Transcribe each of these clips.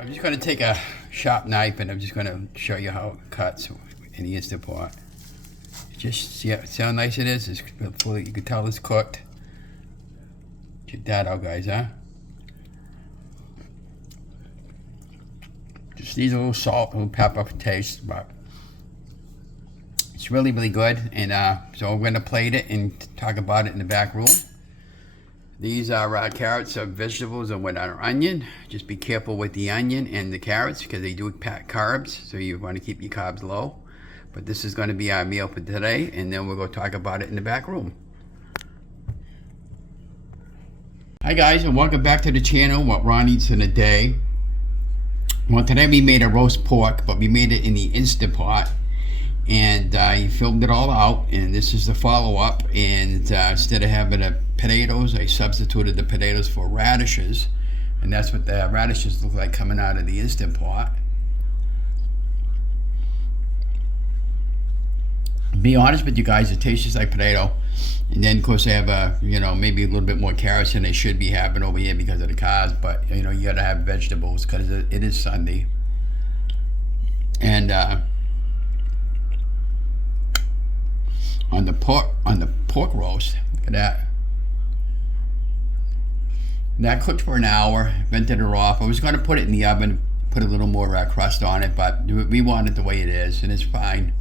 I'm just going to take a sharp knife and I'm just going to show you how it cuts in the Instant Pot. Just see how nice it is. It's fully, you can tell it's cooked. Check that out, guys, huh? Just needs a little salt, a little pepper for taste, but it's really, really good. And so I'm going to plate it and talk about it in the back room. These are carrots or vegetables and with an onion. Just be careful with the onion and the carrots because they do pack carbs, so you want to keep your carbs low. But this is going to be our meal for today, and then we'll go talk about it in the back room. Hi guys, and welcome back to the channel, What Ron Eats in a Day. Well, today we made a roast pork, but we made it in the Instant Pot. And I filmed it all out, and this is the follow-up. And instead of having potatoes, I substituted the potatoes for radishes, and that's what the radishes look like coming out of the Instant Pot. Be honest with you guys, it tastes just like potato. And then of course they have maybe a little bit more carrots than they should be having over here because of the carbs. But you gotta have vegetables because it is Sunday. And on the pork roast, look at that. That cooked for an hour, vented it off. I was going to put it in the oven, put a little more crust on it, but we want it the way it is, and it's fine.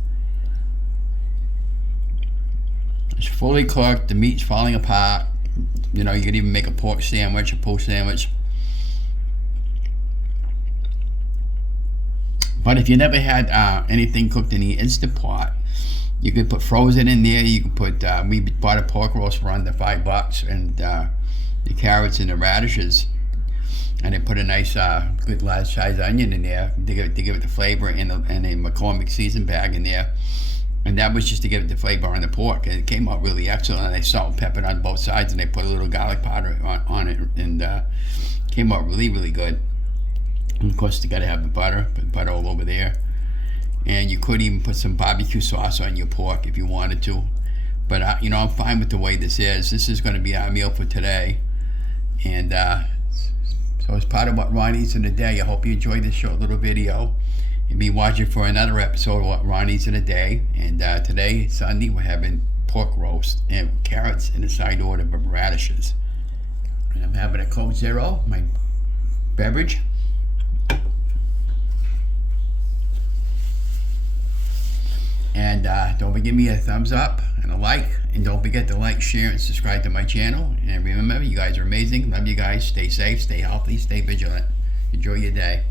It's fully cooked. The meat's falling apart. You could even make a pork sandwich, a post sandwich. But if you never had anything cooked in the Instant Pot, you could put frozen in there. You can put, we bought a pork roast for under $5, and the carrots and the radishes, and then put a nice, good large size onion in there to give it the flavor, and a McCormick season bag in there. And that was just to give it the flavor on the pork. And it came out really excellent. And they salt and peppered on both sides, and they put a little garlic powder on it, and came out really, really good. And of course, you got to have the butter. Put butter all over there. And you could even put some barbecue sauce on your pork if you wanted to. But I'm fine with the way this is. This is going to be our meal for today. And so as part of What Ron Eats in a Day, I hope you enjoyed this short little video. You'll be watching for another episode of What Ron Eats in a Day. And today, Sunday, we're having pork roast and carrots in a side order of radishes. And I'm having a Coke Zero, my beverage. And don't forget me a thumbs up and a like. And don't forget to like, share, and subscribe to my channel. And remember, you guys are amazing. Love you guys. Stay safe, stay healthy, stay vigilant. Enjoy your day.